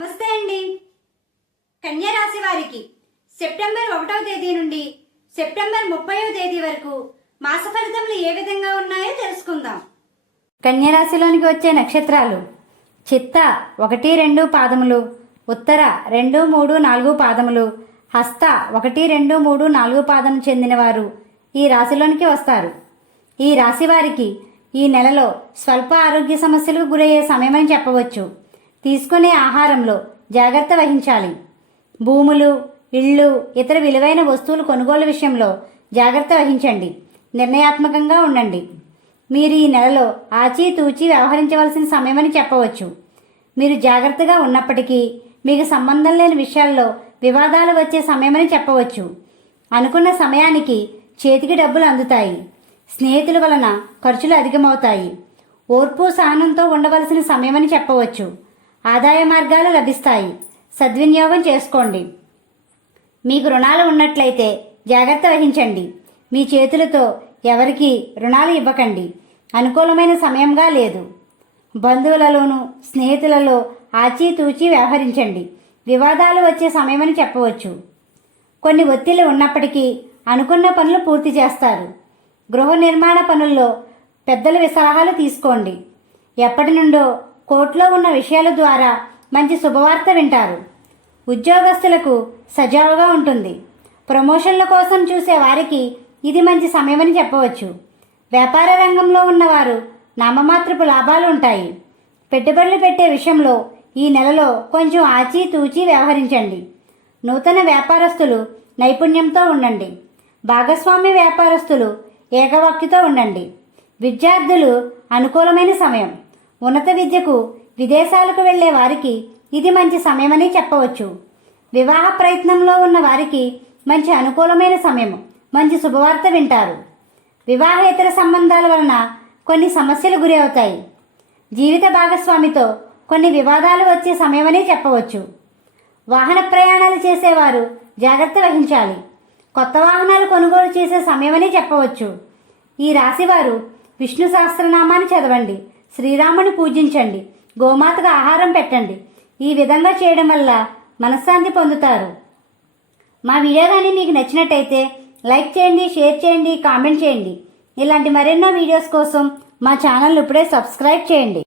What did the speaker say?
నమస్తే అండి. కన్యా రాశి వారికి సెప్టెంబర్ ఒకటవ తేదీ నుండి సెప్టెంబర్ ముప్పైవ తేదీ వరకు మాస ఫలితములు ఏ విధంగా ఉన్నాయో తెలుసుకుందాం. కన్యా రాశిలోనికి వచ్చే నక్షత్రాలు చిత్త ఒకటి రెండు పాదములు ఉత్తర రెండు మూడు నాలుగు పాదములు హస్త ఒకటి రెండు మూడు నాలుగు పాదం చెందినవారు ఈ రాశిలోనికి వస్తారు. ఈ రాశి వారికి ఈ నెలలో స్వల్ప ఆరోగ్య సమస్యలకు గురయ్యే సమయమని చెప్పవచ్చు. తీసుకునే ఆహారంలో జాగ్రత్త వహించాలి. భూములు ఇళ్ళు ఇతర విలువైన వస్తువులు కొనుగోలు విషయంలో జాగ్రత్త వహించండి. నిర్ణయాత్మకంగా ఉండండి. మీరు ఈ నెలలో ఆచితూచి వ్యవహరించవలసిన సమయమని చెప్పవచ్చు. మీరు జాగ్రత్తగా ఉన్నప్పటికీ మీకు సంబంధం లేని విషయాల్లో వివాదాలు వచ్చే సమయమని చెప్పవచ్చు. అనుకున్న సమయానికి చేతికి డబ్బులు అందుతాయి. స్నేహితుల వలన ఖర్చులు అధికమవుతాయి. ఓర్పు సహనంతో ఉండవలసిన సమయమని చెప్పవచ్చు. ఆదాయ మార్గాలు లభిస్తాయి. సద్వినియోగం చేసుకోండి. మీకు రుణాలు ఉన్నట్లయితే జాగ్రత్త వహించండి. మీ చేతులతో ఎవరికి రుణాలు ఇవ్వకండి. అనుకూలమైన సమయంగా లేదు. బంధువులలోనూ స్నేహితులలో ఆచితూచి వ్యవహరించండి. వివాదాలు వచ్చే సమయమని చెప్పవచ్చు. కొన్ని ఒత్తిళ్ళు ఉన్నప్పటికీ అనుకున్న పనులు పూర్తి చేస్తారు. గృహ నిర్మాణ పనుల్లో పెద్దల సలహాలు తీసుకోండి. ఎప్పటి నుండో కోర్టులో ఉన్న విషయాల ద్వారా మంచి శుభవార్త వింటారు. ఉద్యోగస్తులకు సజావుగా ఉంటుంది. ప్రమోషన్ల కోసం చూసే వారికి ఇది మంచి సమయమని చెప్పవచ్చు. వ్యాపార రంగంలో ఉన్నవారు నామమాత్రపు లాభాలు ఉంటాయి. పెట్టుబడులు పెట్టే విషయంలో ఈ నెలలో కొంచెం ఆచితూచి వ్యవహరించండి. నూతన వ్యాపారస్తులు నైపుణ్యంతో ఉండండి. భాగస్వామి వ్యాపారస్తులు ఏకవాక్యతో ఉండండి. విద్యార్థులు అనుకూలమైన సమయం. ఉన్నత విద్యకు విదేశాలకు వెళ్ళే వారికి ఇది మంచి సమయమని చెప్పవచ్చు. వివాహ ప్రయత్నంలో ఉన్న వారికి మంచి అనుకూలమైన సమయం మంచి శుభవార్త వింటారు. వివాహేతర సంబంధాల వలన కొన్ని సమస్యలు గురి అవుతాయి. జీవిత భాగస్వామితో కొన్ని వివాదాలు వచ్చే సమయమని చెప్పవచ్చు. వాహన ప్రయాణాలు చేసేవారు జాగ్రత్త వహించాలి. కొత్త వాహనాలు కొనుగోలు చేసే సమయమని చెప్పవచ్చు. ఈ రాశివారు విష్ణు సహస్రనామాన్ని చదవండి. శ్రీరాముని పూజించండి. గోమాతకు ఆహారం పెట్టండి. ఈ విధంగా చేయడం వల్ల మనశ్శాంతి పొందుతారు. మా వీడియో కానీ మీకు నచ్చినట్టయితే లైక్ చేయండి షేర్ చేయండి కామెంట్ చేయండి. ఇలాంటి మరెన్నో వీడియోస్ కోసం మా ఛానల్ ఇప్పుడే సబ్స్క్రైబ్ చేయండి.